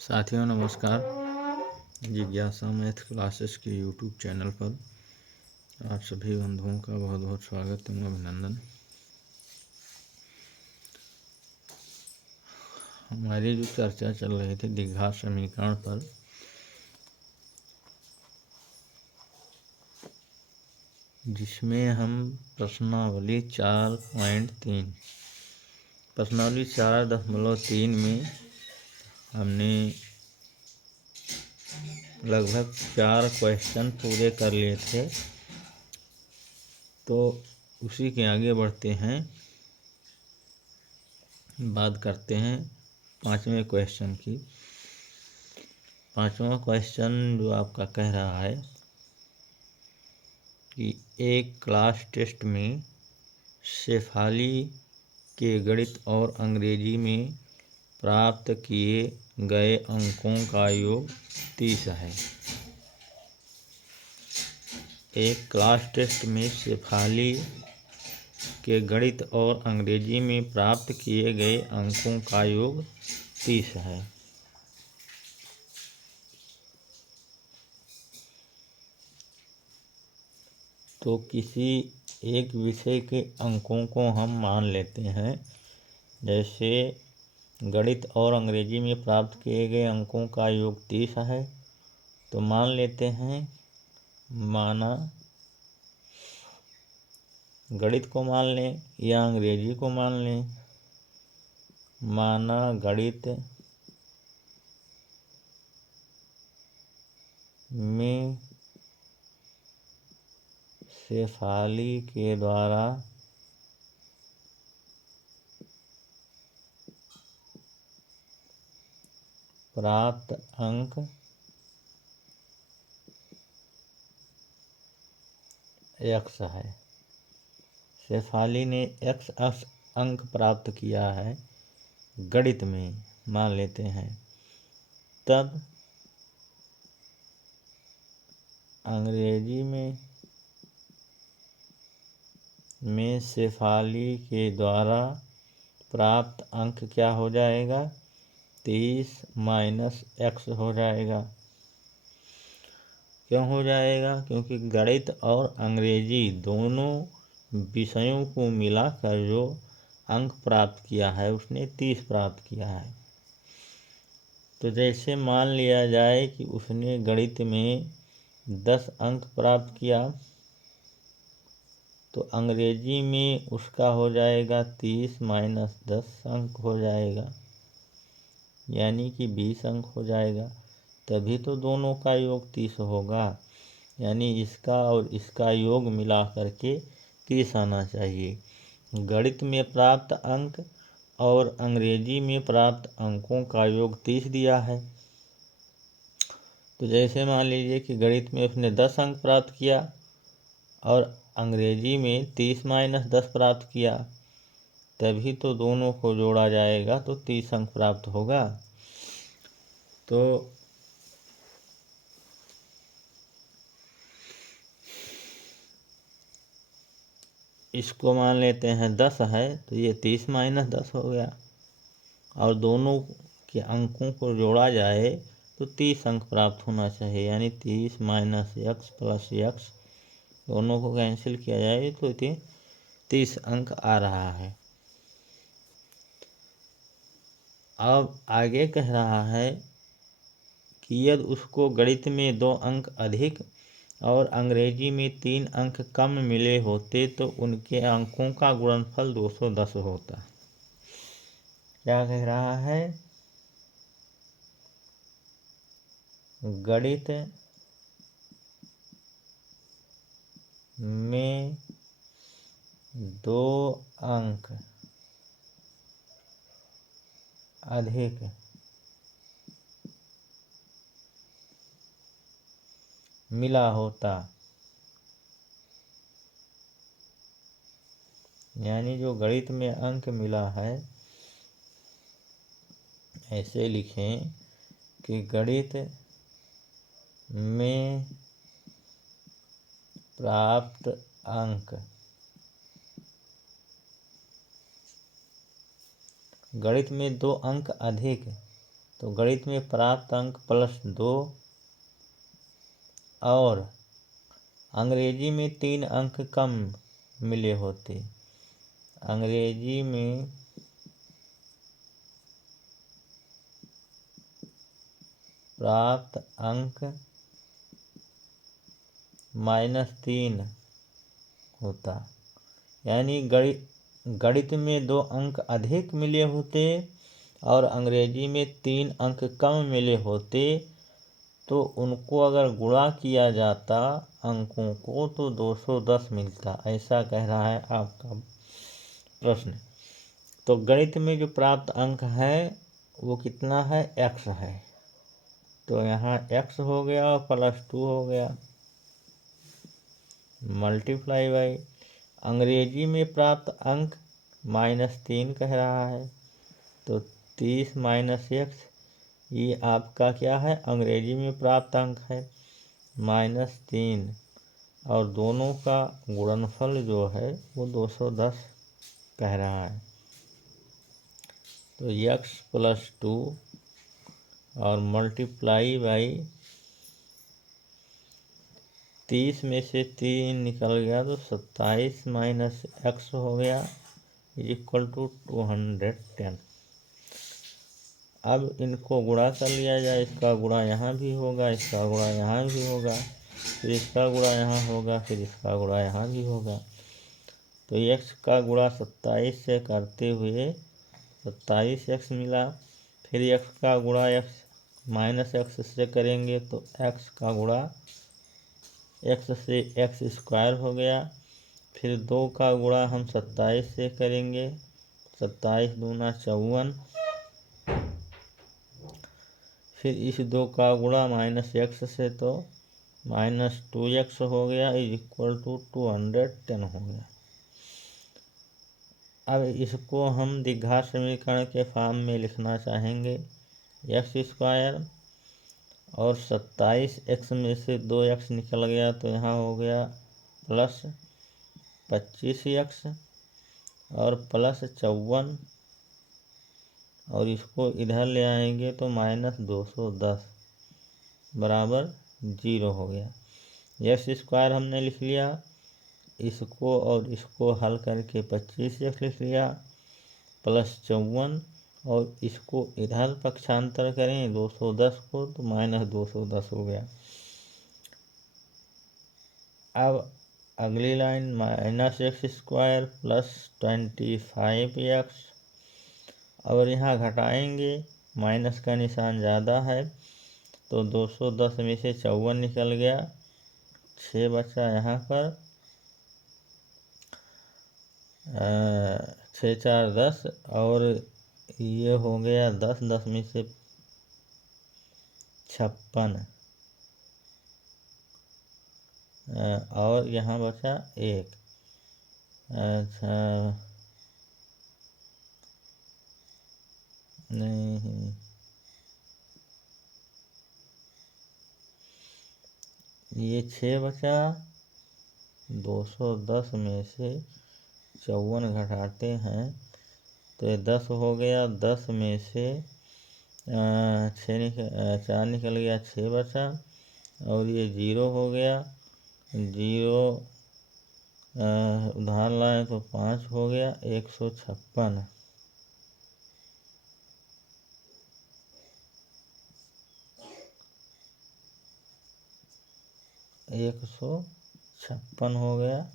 साथियों नमस्कार। जिज्ञासा मैथ क्लासेस के यूट्यूब चैनल पर आप सभी बंधुओं का बहुत बहुत स्वागत एवं अभिनंदन। हमारी जो चर्चा चल रही थी द्विघात समीकरण पर, जिसमें हम प्रश्नावली 4.3 में हमने लगभग 4 क्वेश्चन पूरे कर लिए थे। तो उसी के आगे बढ़ते हैं, बात करते हैं 5वें क्वेश्चन की। 5वां क्वेश्चन जो आपका कह रहा है कि एक क्लास टेस्ट में शेफाली के गणित और अंग्रेजी में प्राप्त किए गए अंकों का योग 30 है। एक क्लास टेस्ट में शेफाली के गणित और अंग्रेजी में प्राप्त किए गए अंकों का योग 30 है। तो किसी एक विषय के अंकों को हम मान लेते हैं। जैसे गणित और अंग्रेजी में प्राप्त किए गए अंकों का योग 30 है, तो मान लेते हैं, माना गणित को मान लें या अंग्रेजी को मान लें। माना गणित में शेफाली के द्वारा प्राप्त अंक x है। शेफाली ने x अंक प्राप्त किया है गणित में, मान लेते हैं। तब अंग्रेजी में शेफाली के द्वारा प्राप्त अंक क्या हो जाएगा? 30 माइनस x हो जाएगा। क्यों हो जाएगा? क्योंकि गणित और अंग्रेजी दोनों विषयों को मिलाकर जो अंक प्राप्त किया है उसने 30 प्राप्त किया है। तो जैसे मान लिया जाए कि उसने गणित में 10 अंक प्राप्त किया, तो अंग्रेजी में उसका हो जाएगा 30 माइनस 10 अंक हो जाएगा, यानी कि 20 अंक हो जाएगा। तभी तो दोनों का योग 30 होगा, यानी इसका और इसका योग मिला करके 30 आना चाहिए। गणित में प्राप्त अंक और अंग्रेजी में प्राप्त अंकों का योग 30 दिया है। तो जैसे मान लीजिए कि गणित में उसने 10 अंक प्राप्त किया और अंग्रेजी में 30 माइनस 10 प्राप्त किया, तभी तो दोनों को जोड़ा जाएगा तो 30 अंक प्राप्त होगा। तो इसको मान लेते हैं 10 है, तो ये 30 माइनस 10 हो गया, और दोनों के अंकों को जोड़ा जाए तो 30 अंक प्राप्त होना चाहिए, यानी 30 माइनस x प्लस x, दोनों को कैंसिल किया जाए तो 30 अंक आ रहा है। अब आगे कह रहा है कि यदि उसको गणित में 2 अंक अधिक और अंग्रेजी में 3 अंक कम मिले होते तो उनके अंकों का गुणनफल 210 होता। क्या कह रहा है? गणित में 2 अंक अधिक मिला होता, यानी जो गणित में अंक मिला है, ऐसे लिखें कि गणित में प्राप्त अंक गणित में 2 अंक अधिक तो गणित में प्राप्त अंक +2 और अंग्रेजी में 3 अंक कम मिले होते। अंग्रेजी में प्राप्त अंक -3 होता, यानी गणित में 2 अंक अधिक मिले होते और अंग्रेजी में 3 अंक कम मिले होते, तो उनको अगर गुणा किया जाता अंकों को तो 210 मिलता। ऐसा कह रहा है आपका प्रश्न। तो गणित में जो प्राप्त अंक है वो कितना है, x है। तो यहाँ x हो गया और +2 हो गया, मल्टीप्लाई बाई अंग्रेजी में प्राप्त अंक -3 कह रहा है। तो 30 - x ये आपका क्या है, अंग्रेजी में प्राप्त अंक है -3 और दोनों का गुणनफल जो है वो 210 कह रहा है। तो x +2 और मल्टीप्लाई बाई 30 में से 3 निकल गया तो 27 - x हो गया = 210। अब इनको गुणा कर लिया जाए, इसका गुणा यहाँ भी होगा, इसका गुणा यहाँ भी होगा, फिर इसका गुणा यहाँ होगा, फिर इसका गुणा यहाँ भी होगा। तो x का गुणा 27 से करते हुए 27x मिला, फिर x का गुणा -x से करेंगे तो x का गुणा x से x² हो गया। फिर 2 का गुणा हम 27 से करेंगे, 27 दूना 54, फिर इस 2 का गुणा -x से तो -2x हो गया = 210 हो गया। अब इसको हम द्विघात समीकरण के फॉर्म में लिखना चाहेंगे, x² और 27x में से 2x निकल गया तो यहाँ हो गया +25x और +54 और इसको इधर ले आएंगे तो -210 बराबर 0 हो गया। x² हमने लिख लिया, इसको और इसको हल करके 25x लिख लिया, +54 और इसको इधर पक्षांतर करें 210 को तो -210 हो गया। अब अगली लाइन -x² +25x और यहाँ घटाएंगे, माइनस का निशान ज़्यादा है तो 210 में से 54 निकल गया, 6 बचा यहाँ पर, 6 × 4 = 10 और ये हो गया 10, 10 में से 56 और यहाँ बचा 1। अच्छा नहीं, ये 6 बचा, 210 में से 54 घटाते हैं तो ये 10 हो गया, 10 में से 4 निकल गया, 6 बचा और ये 0 हो गया, 0 उधार लाए तो 5 हो गया, 156। (156) हो गया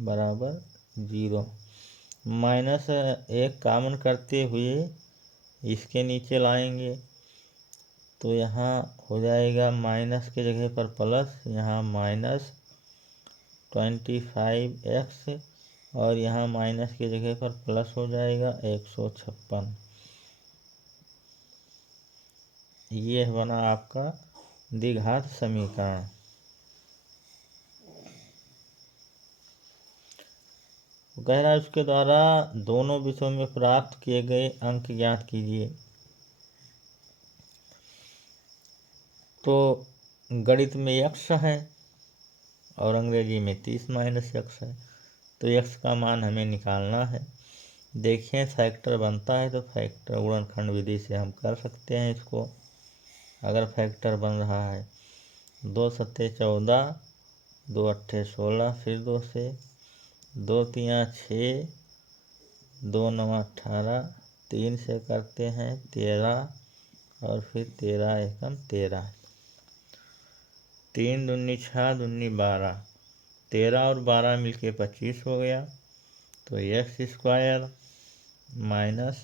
बराबर 0। -1 कॉमन करते हुए इसके नीचे लाएंगे तो यहाँ हो जाएगा माइनस के जगह पर प्लस, यहाँ -25x और यहाँ माइनस के जगह पर प्लस हो जाएगा 156। ये बना आपका द्विघात समीकरण। कह रहा है उसके द्वारा दोनों विषयों में प्राप्त किए गए अंक ज्ञात कीजिए। तो गणित में x है और अंग्रेजी में 30 - x है, तो x का मान हमें निकालना है। देखिए फैक्टर बनता है तो फैक्टर गुणनखंड विधि से हम कर सकते हैं इसको। अगर फैक्टर बन रहा है 2 सत्ते 14, 2 अट्ठे 16, फिर 2 से 2 तियाँ 6, 2 नवा 18, 3 से करते हैं 13 और फिर 13 एकम 13, 3 दूनी 6 दूनी 12, 13 और 12 मिलके 25 हो गया। तो एक्स स्क्वायर माइनस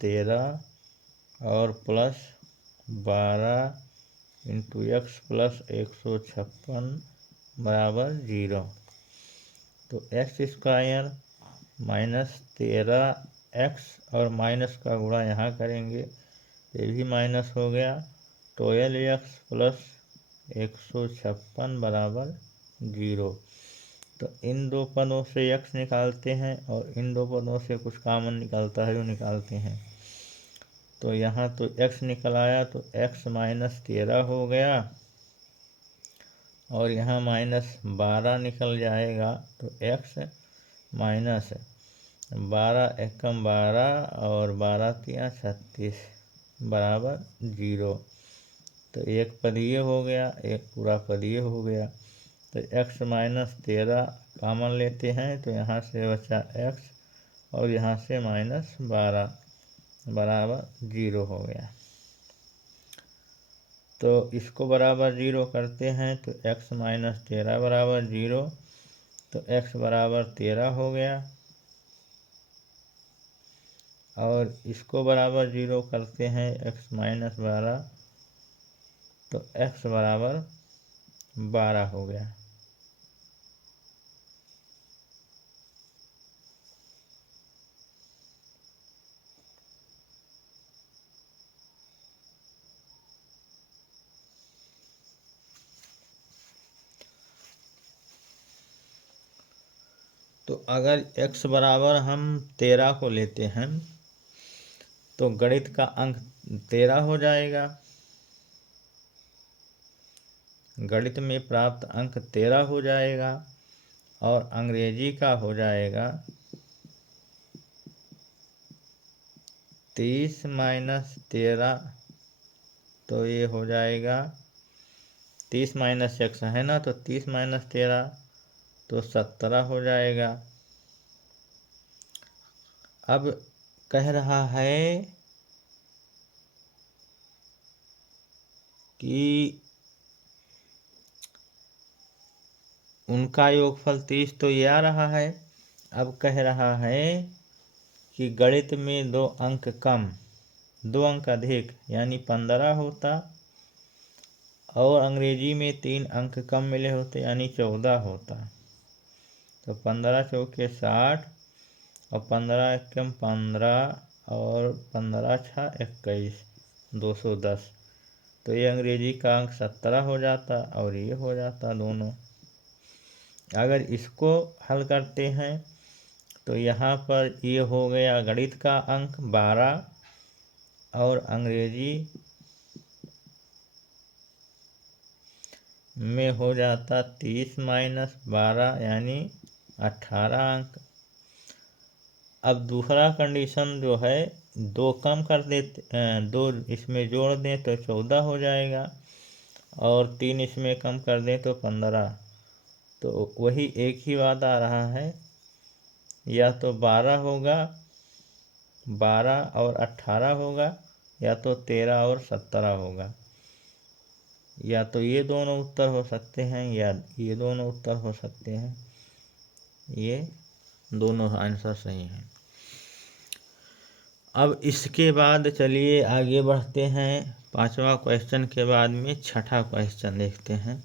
13 और प्लस 12 इंटू एक्स प्लस 156 बराबर 0। तो एक्स स्क्वायर माइनस 13x और माइनस का गुणा यहाँ करेंगे, ये भी माइनस हो गया। 12x प्लस 156 बराबर 0। तो इन दो पदों से x निकालते हैं और इन दो पदों से कुछ कॉमन निकालता है जो निकालते हैं। तो यहाँ तो x निकल आया तो x माइनस 13 हो गया और यहाँ माइनस 12 निकल जाएगा। तो x माइनस 12 एकम 12 और 12 तियाँ 36 बराबर 0। तो एक पद ये हो गया, एक पूरा पद ये हो गया। तो x माइनस 13 कॉमन लेते हैं तो यहाँ से बचा x और यहाँ से माइनस 12 बराबर 0 हो गया। तो इसको बराबर 0 करते हैं तो x माइनस 13 बराबर 0। तो x बराबर 13 हो गया और इसको बराबर 0 करते हैं x माइनस 12, तो x बराबर 12 हो गया। तो अगर x बराबर हम 13 को लेते हैं तो गणित का अंक 13 हो जाएगा। गणित में प्राप्त अंक 13 हो जाएगा और अंग्रेजी का हो जाएगा 30 माइनस 13। तो ये हो जाएगा 30 माइनस x है ना, तो 30 माइनस 13 तो 17 हो जाएगा। अब कह रहा है कि उनका योगफल 30 तो ये आ रहा है। अब कह रहा है कि गणित में 2 अंक कम 2 अंक अधिक यानी 15 होता और अंग्रेजी में 3 अंक कम मिले होते यानी 14 होता। तो 15 चौके 60 और 15 एकम 15 और 15 छा 21, 210। तो ये अंग्रेजी का अंक 17 हो जाता और ये हो जाता दोनों। अगर इसको हल करते हैं तो यहाँ पर ये हो गया गणित का अंक 12 और अंग्रेजी में हो जाता 30 माइनस 12 यानी 18 अंक। अब दूसरा कंडीशन जो है 2 कम कर देते, 2 इसमें जोड़ दें तो 14 हो जाएगा और 3 इसमें कम कर दें तो 15। तो वही एक ही बात आ रहा है, या तो 12 होगा 12 और 18 होगा या तो 13 और 17 होगा। या तो ये दोनों उत्तर हो सकते हैं या ये दोनों उत्तर हो सकते हैं। ये दोनों आंसर सही हैं। अब इसके बाद चलिए आगे बढ़ते हैं। 5वां क्वेश्चन के बाद में 6ठा क्वेश्चन देखते हैं।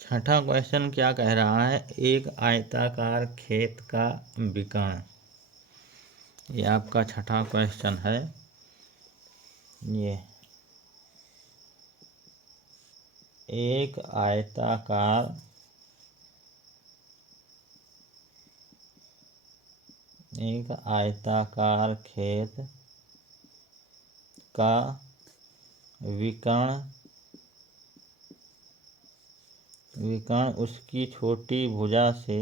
छठा क्वेश्चन क्या कह रहा है, एक आयताकार खेत का विकर्ण। ये आपका छठा क्वेश्चन है। ये एक आयताकार खेत का विकर्ण उसकी छोटी भुजा से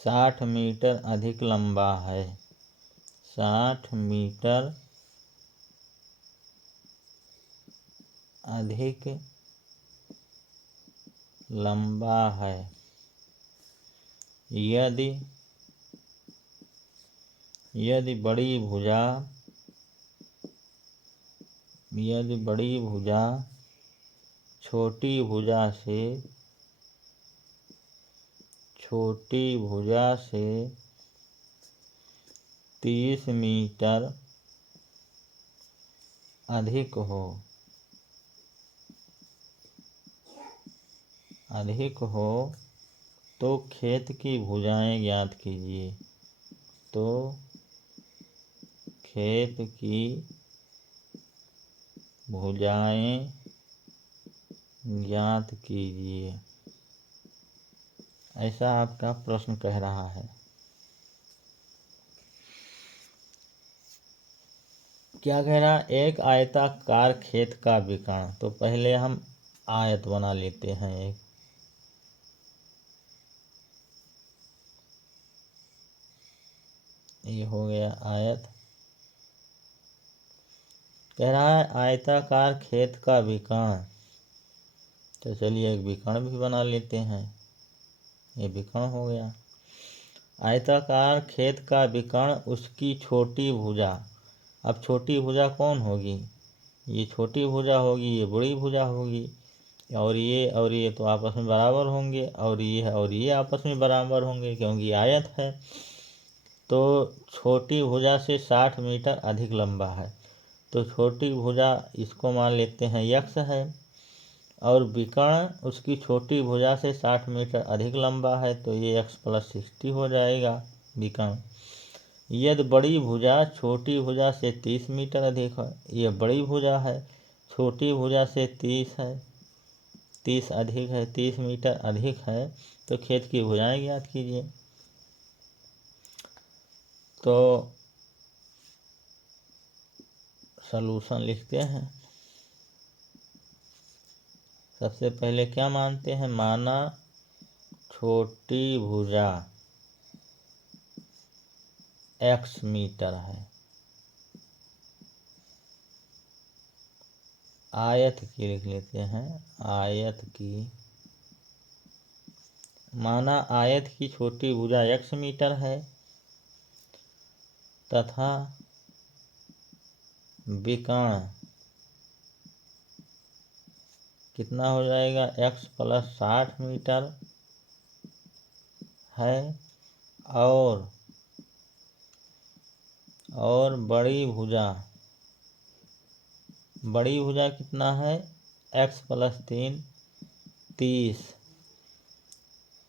60 मीटर अधिक लंबा है। 60 मीटर अधिक लंबा है। यदि बड़ी भुजा छोटी भुजा से 30 मीटर अधिक हो तो खेत की भुजाएं ज्ञात कीजिए। खेत की भुजाएं ज्ञात कीजिए, ऐसा आपका प्रश्न कह रहा है। क्या कह रहा है? एक आयताकार खेत का विकर्ण। तो पहले हम आयत बना लेते हैं। एक ये हो गया आयत। कह रहा है आयताकार खेत का विकर्ण। तो चलिए एक विकर्ण भी बना लेते हैं। ये विकर्ण हो गया। आयताकार खेत का विकर्ण उसकी छोटी भुजा। अब छोटी भुजा कौन होगी? ये छोटी भुजा होगी, ये बड़ी भुजा होगी। और ये तो आपस में बराबर होंगे, और ये आपस में बराबर होंगे, क्योंकि आयत है। तो छोटी भुजा से 60 मीटर अधिक लंबा है। तो छोटी भुजा इसको मान लेते हैं यक्स है, और विकर्ण उसकी छोटी भुजा से 60 मीटर अधिक लंबा है। तो ये x + 60 हो जाएगा विकर्ण। यदि बड़ी भुजा छोटी भुजा से 30 मीटर अधिक है, ये बड़ी भुजा है, छोटी भुजा से 30 मीटर अधिक है, तो खेत की भुजाएं ज्ञात कीजिए। तो सॉल्यूशन लिखते हैं। सबसे पहले क्या मानते हैं? माना छोटी भुजा x मीटर है। आयत की लिख लेते हैं। माना आयत की छोटी भुजा x मीटर है तथा विकर्ण कितना हो जाएगा? x + 60 मीटर है, और बड़ी भुजा कितना है? x + 3 30,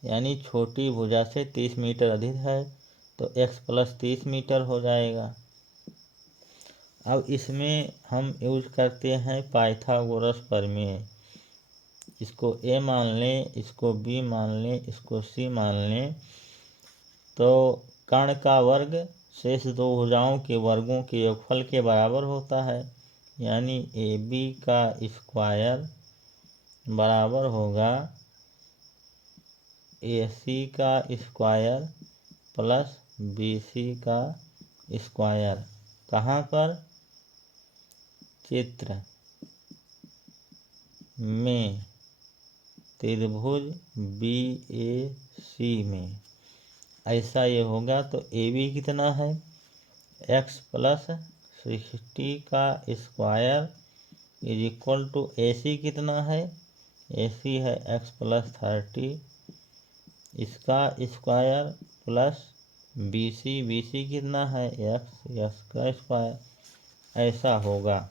यानी छोटी भुजा से 30 मीटर अधिक है, तो x + 30 मीटर हो जाएगा। अब इसमें हम यूज करते हैं पाइथागोरस प्रमेय। इसको a मान लें, इसको b मान लें, इसको c मान लें, तो कर्ण का वर्ग शेष दो भुजाओं के वर्गों के योगफल के बराबर होता है। यानी AB का स्क्वायर बराबर होगा AC का स्क्वायर प्लस BC का स्क्वायर। कहाँ पर? चित्र में त्रिभुज BAC में ऐसा ये होगा। तो AB कितना है? x + 60 का स्क्वायर = AC कितना है? AC है x + 30, इसका स्क्वायर प्लस BC कितना है? x का स्क्वायर। ऐसा होगा।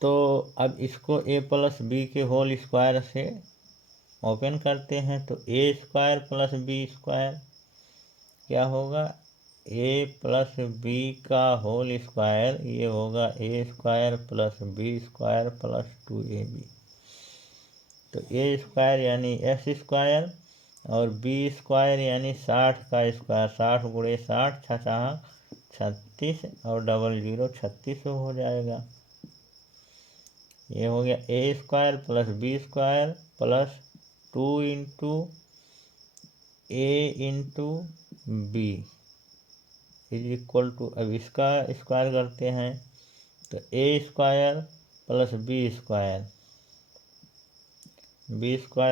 तो अब इसको a + b के होल स्क्वायर से ओपन करते हैं तो a square plus b square क्या होगा, ए प्लस बी का होल स्क्वायर, ये होगा a square plus b square plus 2ab। तो ए स्क्वायर यानी एक्स स्क्वायर और बी स्क्वायर यानी 60 का स्क्वायर, 60 गुणे 60 छः 36 और डबल 0 36 हो जाएगा। ये हो गया a square plus b square plus 2 into a into b is equal to, अब इसका स्क्वायर करते हैं तो a square plus b square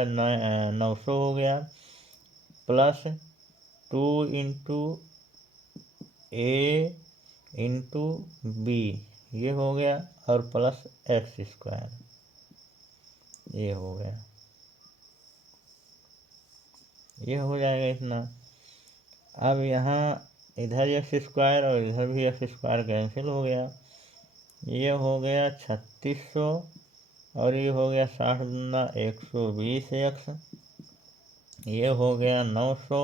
900 हो गया plus 2 into a into b ये हो गया और प्लस एक्स स्क्वायर ये हो गया, ये हो जाएगा इतना। अब यहाँ इधर एक्स स्क्वायर और इधर भी एक्स स्क्वायर कैंसिल हो गया, ये हो गया 3600 और ये हो गया 60 दूना 120 एक्स, ये हो गया 900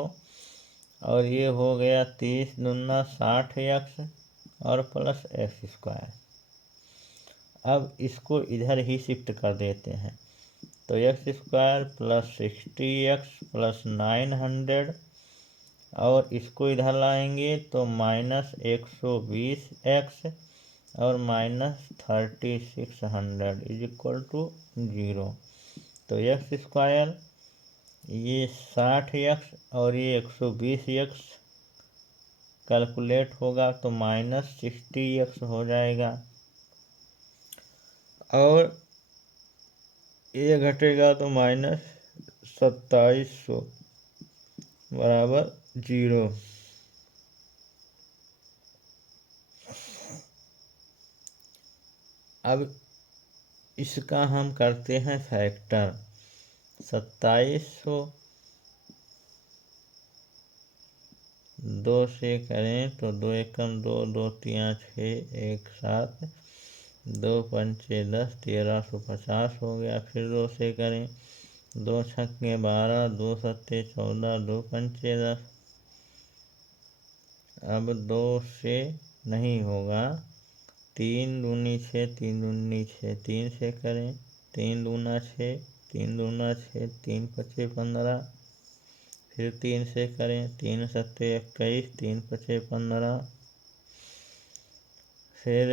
और ये हो गया 30 दूना 60 एक्स और प्लस एक्स स्क्वायर। अब इसको इधर ही शिफ्ट कर देते हैं तो x square plus 60 x plus 900 और इसको इधर लाएंगे तो माइनस 120 एक्स और माइनस 3600 इज इक्वल टू 0। तो एक्स स्क्वायर ये 60 एक्स और ये 120 एक्स कैलकुलेट होगा तो माइनस 60 एक्स हो जाएगा और ये घटेगा तो माइनस 2700 बराबर 0। अब इसका हम करते हैं फैक्टर, 2700 2 से करें तो 2 एकम 2 2 3 6 1 7 2 पंचे 10 1350 हो गया। फिर 2 से करें 2 छक्के 12 2 सत्ते 14 2 पंचे 10। अब 2 से नहीं होगा, 3 दूनी 6 3 दूनी 6 3 से करें 3 दूना 6 3 दूना 6 3 पचे 15। फिर 3 से करें 3 सत्ते 21 3 पचे 15। फिर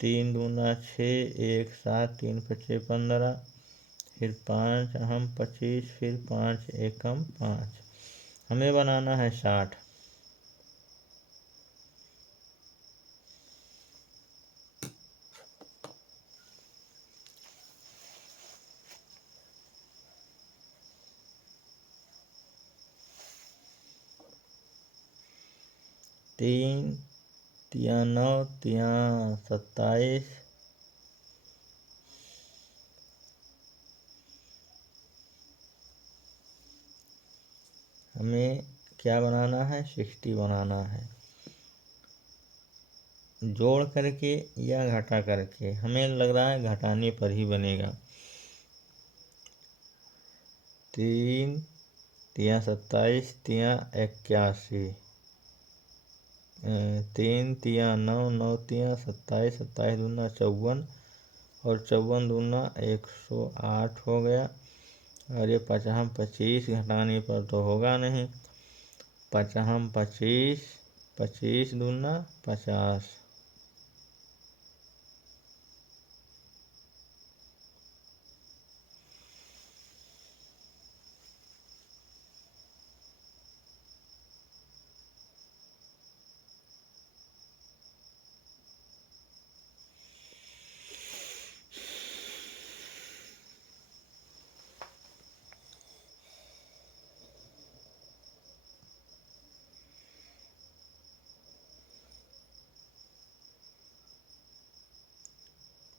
3 दूना 6 1 7 3 पचे 15। फिर 5 अहम 25 फिर 5 एकम 5। हमें बनाना है 60। तीन 9 27। हमें क्या बनाना है, 60 बनाना है। जोड़ करके या घटा करके, हमें लग रहा है घटाने पर ही बनेगा। 3 3 27 3 81। 3 3 9 9 3 27 27 दूना 54 और 54 दूना 108 हो गया। और ये 50 25 घटाने पर तो होगा नहीं, 50 25 25 दूना 50।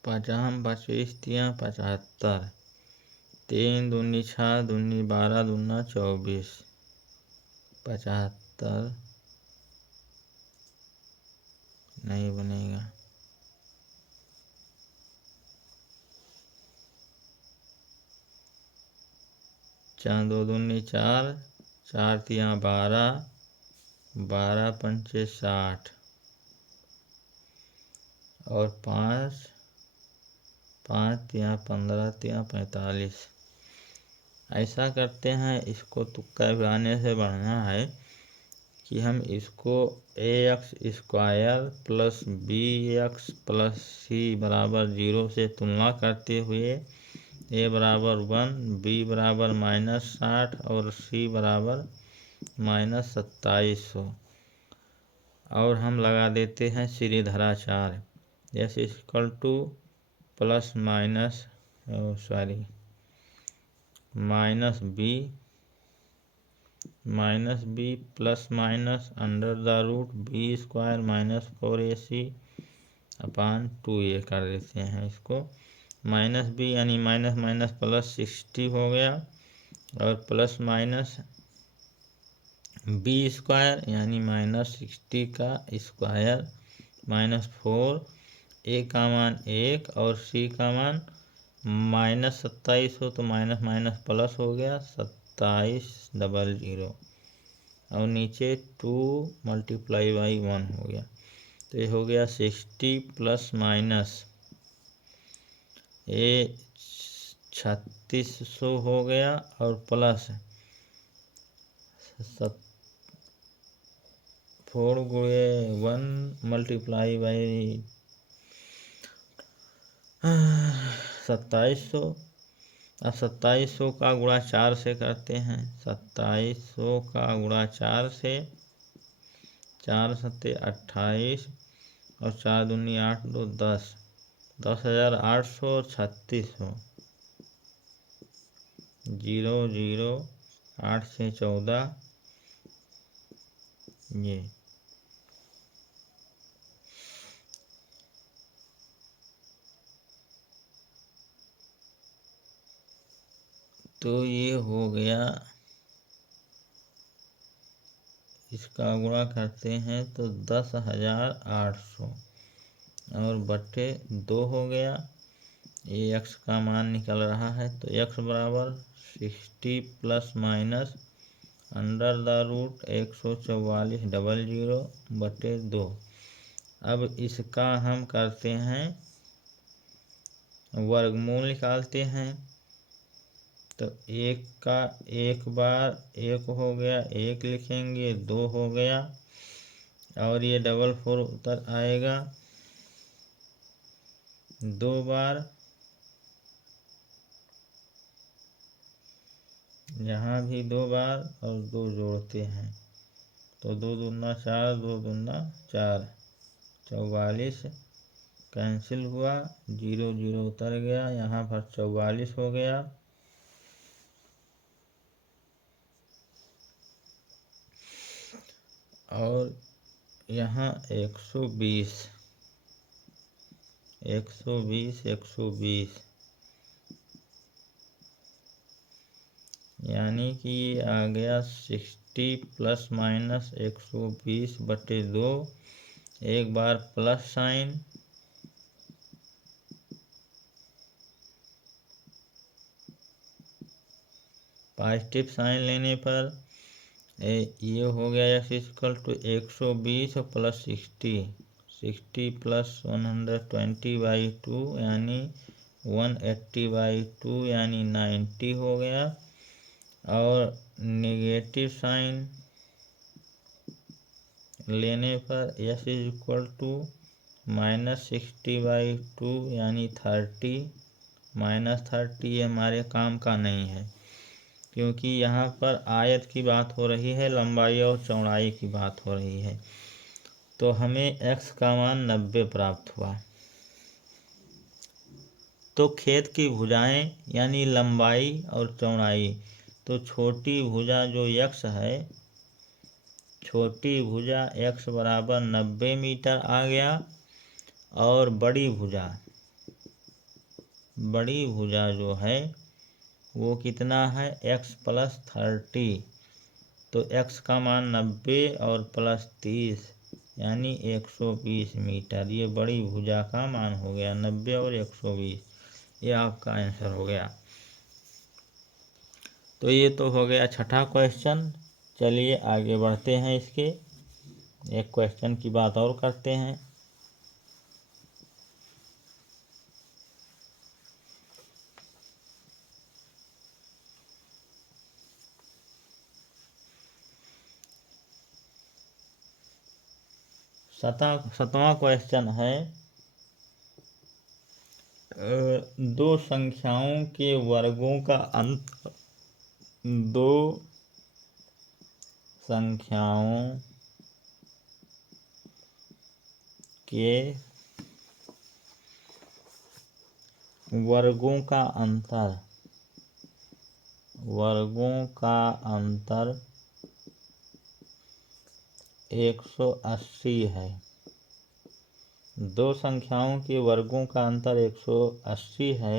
पचास 25 3 75। 3 दूनी 6 दूनी 12 दूना 24। 75 नहीं बनेगा। 4 2 दूनी 4, 4 तिया 12, 12 पंचे 60 और 5 5 तिया 15 तिया 45। ऐसा करते हैं, इसको तुक्का लगाने से बढ़ना है कि हम इसको ax² plus bx plus c बराबर 0 से तुलना करते हुए a बराबर 1, b बराबर -60 और c बराबर -2700 और हम लगा देते हैं Shridharacharya. s equal two plus minus -b plus minus √b² -4ac अपान 2a कर देते हैं इसको। -b यानी माइनस माइनस प्लस 60 हो गया और प्लस माइनस b² यानी -60 का स्क्वायर -4, a का मान 1 और c का मान -2700 तो माइनस माइनस प्लस हो गया 2700 और नीचे 2 × 1 हो गया। तो ये हो गया 60 प्लस माइनस ये 3600 हो गया और प्लस 4 × 1 × 2700। अब 2700 का गुणा 4 से करते हैं। 2700 का गुणा 4 से 4 सत्ते 28 और 4 दूनी 8 2 10, 10,800 और 3600 0 0 8 से 14 ये तो ये हो गया। इसका गुणा करते हैं तो 10,800 और बटे 2 हो गया। ये x का मान निकल रहा है तो x बराबर 60 प्लस माइनस √144,00 बटे 2। अब इसका हम करते हैं वर्गमूल निकालते हैं तो 1 का 1 बार 1 हो गया, 1 लिखेंगे 2 हो गया और ये 4 उतर आएगा 2 बार, यहाँ भी 2 बार और 2 जोड़ते हैं तो 2 दूना 4, 2 दूना 4, 44 कैंसिल हुआ, 0 0 उतर गया, यहाँ पर 44 हो गया। और यहाँ 120 यानी कि आ गया 60 प्लस माइनस 120 बटे 2। एक बार प्लस साइन पॉजिटिव साइन लेने पर ये हो गया x equal to 120 plus 60 plus 120/2 यानी 180/2 यानी 90 हो गया। और नेगेटिव साइन लेने पर s इक्वल टू -60/2 यानी 30। -30 ये हमारे काम का नहीं है क्योंकि यहाँ पर आयत की बात हो रही है, लंबाई और चौड़ाई की बात हो रही है। तो हमें x का मान 90 प्राप्त हुआ। तो खेत की भुजाएं यानी लंबाई और चौड़ाई, तो छोटी भुजा जो x है, छोटी भुजा x बराबर 90 मीटर आ गया और बड़ी भुजा जो है वो कितना है x प्लस 30। तो x का मान 90 और प्लस 30 यानी 120 मीटर। ये बड़ी भुजा का मान हो गया 90 और 120। ये आपका आंसर हो गया। तो ये तो हो गया छठा क्वेश्चन। चलिए आगे बढ़ते हैं। इसके एक क्वेश्चन की बात और करते हैं। सतवां क्वेश्चन है, दो संख्याओं के वर्गों का अंतर, दो संख्याओं के वर्गों का अंतर, वर्गों का अंतर 180 है। दो संख्याओं के वर्गों का अंतर 180 है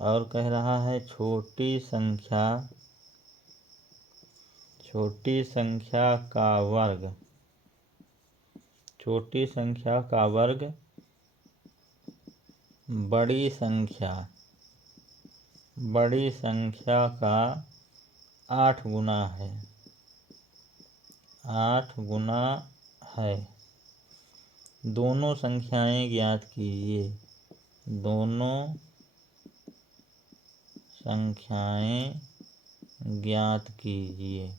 और कह रहा है छोटी संख्या का वर्ग, छोटी संख्या का वर्ग बड़ी संख्या का 8 गुना है, 8 गुना है। दोनों संख्याएं ज्ञात कीजिए, दोनों संख्याएं ज्ञात कीजिए।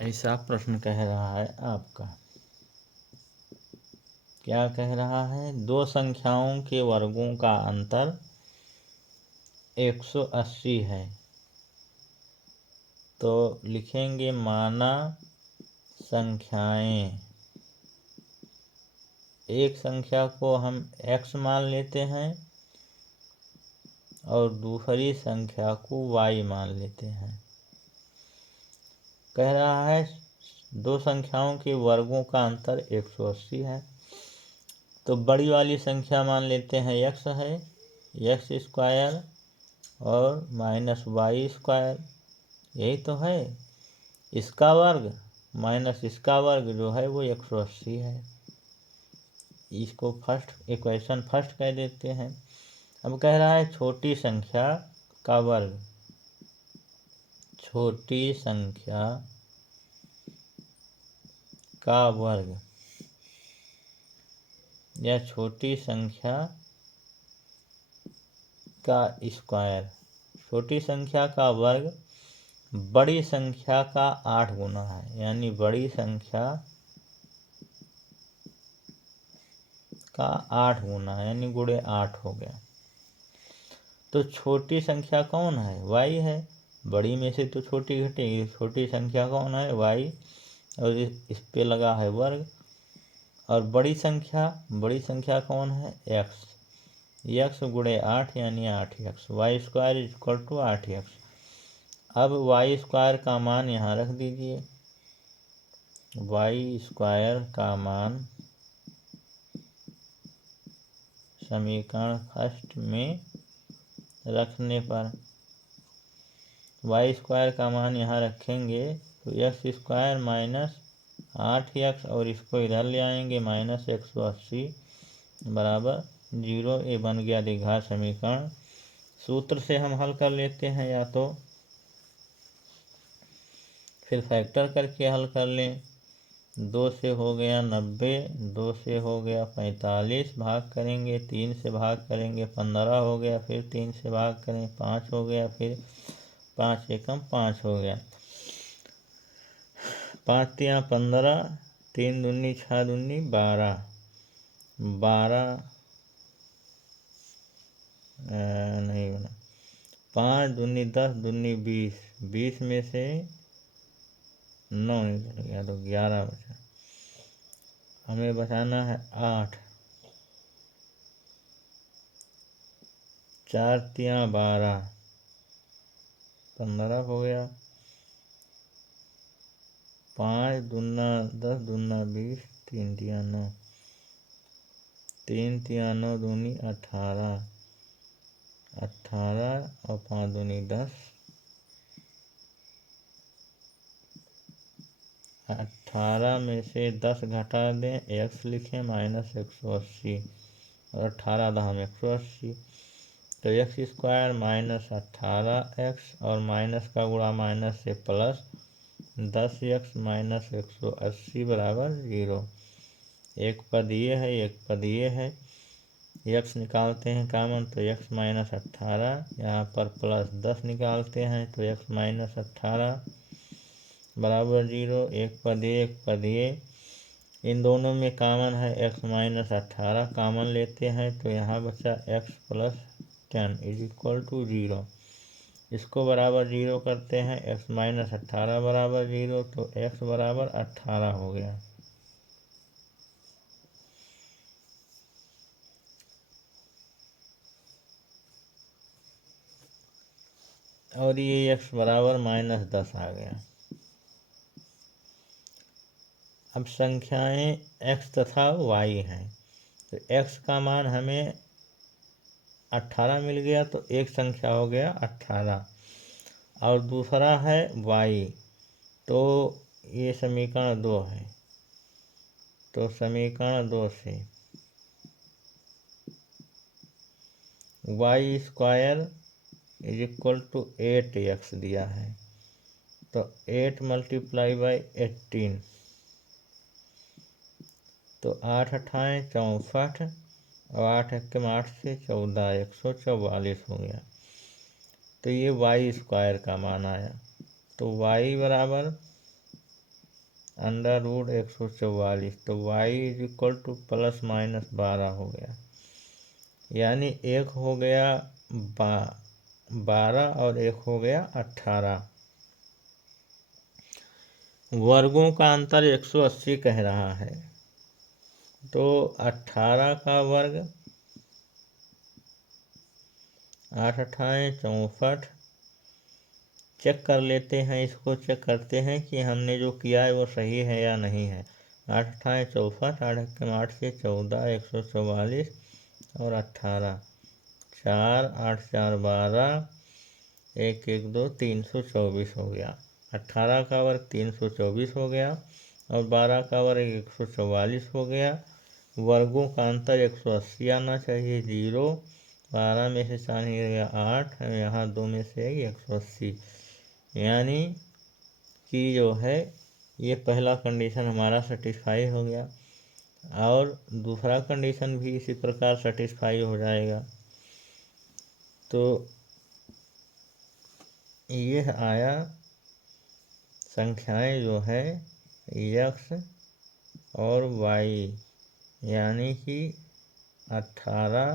ऐसा प्रश्न कह रहा है आपका। क्या कह रहा है? दो संख्याओं के वर्गों का अंतर 180 है। तो लिखेंगे माना संख्याएं। एक संख्या को हम x मान लेते हैं और दूसरी संख्या को y मान लेते हैं। कह रहा है दो संख्याओं के वर्गों का अंतर 180 है। तो बड़ी वाली संख्या मान लेते हैं x है, x स्क्वायर और माइनस वाई स्क्वायर, यही तो है। इसका वर्ग माइनस इसका वर्ग जो है वो 180 है। इसको फर्स्ट इक्वेशन फर्स्ट कह देते हैं। अब कह रहा है छोटी संख्या का वर्ग, छोटी संख्या का वर्ग या छोटी संख्या का स्क्वायर, छोटी संख्या का वर्ग बड़ी संख्या का 8 गुना है, यानी बड़ी संख्या का 8 गुना है, यानी गुणे 8 हो गया। तो छोटी संख्या कौन है? y है। बड़ी में से तो छोटी घटेगी, छोटी संख्या कौन है? y, और इस पे लगा है वर्ग। और बड़ी संख्या कौन है? x, x गुणे 8 यानी 8x, Y square equal to 8x। अब वाई स्क्वायर का मान यहाँ रख दीजिए। वाई स्क्वायर का मान समीकरण फर्स्ट में रखने पर वाई स्क्वायर का मान यहाँ रखेंगे तो एक्स स्क्वायर माइनस 8x, और इसको इधर ले आएंगे माइनस 180 बराबर 0। ये बन गया द्विघात समीकरण। सूत्र से हम हल कर लेते हैं, या तो फिर फैक्टर करके हल कर लें। 2 से हो गया 90, 2 से हो गया 45, भाग करेंगे 3 से, भाग करेंगे 15 हो गया, फिर 3 से भाग करें 5 हो गया, फिर 5 एकम 5 हो गया। 5 तिया 15, 3 दूनी 6 दूनी 12, 12 नहीं बना, 5 दूनी 10 दूनी 20, 20 में से 9 निकल गया तो 11 बचा। हमें बचाना है 8, 4 तिया 12, 15 हो गया। 5 दूना 10 दूना 20, 3 तिया 9, 3 तिया 9 दूनी 18, 18 और 5 दूनी 10, 18 में से 10 घटा दें, x लिखें माइनस 180, और 18 दहम 180, तो एक्स स्क्वायर माइनस 18x और माइनस का गुणा माइनस से प्लस 10x माइनस 180 बराबर 0। एक पद ये है, एक पद ये है, x निकालते हैं कामन तो x माइनस 18, यहाँ पर प्लस 10 निकालते हैं तो x माइनस 18 बराबर 0। एक पद ये, एक पद ये, इन दोनों में कामन है x माइनस 18, कामन लेते हैं तो यहाँ बचा x plus 10 is equal to 0। इसको बराबर 0 करते हैं, x माइनस 18 बराबर 0, तो x बराबर 18 हो गया। और ये x बराबर माइनस 10 आ गया। अब संख्याएं x तथा y हैं, तो x का मान हमें 18 मिल गया, तो एक संख्या हो गया 18, और दूसरा है y, तो ये समीकरण 2 है। तो समीकरण 2 से y square is equal to 8x दिया है, तो 8 मल्टीप्लाई बाई 18, तो 8 अठाएँ 64 और 8 एकम 8 से 14, 144 हो गया। तो ये y स्क्वायर का मान आया, तो y बराबर अंडर रूट 144, तो y is equal two plus minus 12 हो गया। यानी एक हो गया 12 और एक हो गया 18। वर्गों का अंतर 180 कह रहा है, तो 18 का वर्ग 8 अठाएँ 64, चेक कर लेते हैं, इसको चेक करते हैं कि हमने जो किया है वो सही है या नहीं है। 8 अठाएँ 64, 8 एकम 8 से 14, 144 और 18, 4 8 4 12, 1 1 2 324 हो गया। 18 का वर्ग 324 हो गया और 12 का वर्ग 144 हो गया। वर्गों का अंतर 180 आना चाहिए, 0, 12 में से 4 निकल गया 8, यहाँ 2 में से 180, यानी कि जो है ये पहला कंडीशन हमारा सेटिस्फाई हो गया, और दूसरा कंडीशन भी इसी प्रकार सेटिस्फाई हो जाएगा। तो ये आया संख्याएं जो है x और y, यानी कि 18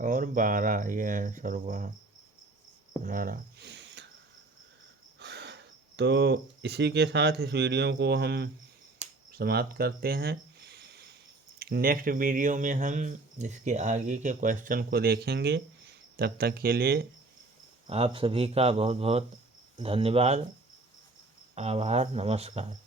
और 12, ये आंसर हुआ हमारा। तो इसी के साथ इस वीडियो को हम समाप्त करते हैं। नेक्स्ट वीडियो में हम इसके आगे के क्वेश्चन को देखेंगे। तब तक के लिए आप सभी का बहुत बहुत धन्यवाद, आभार, नमस्कार।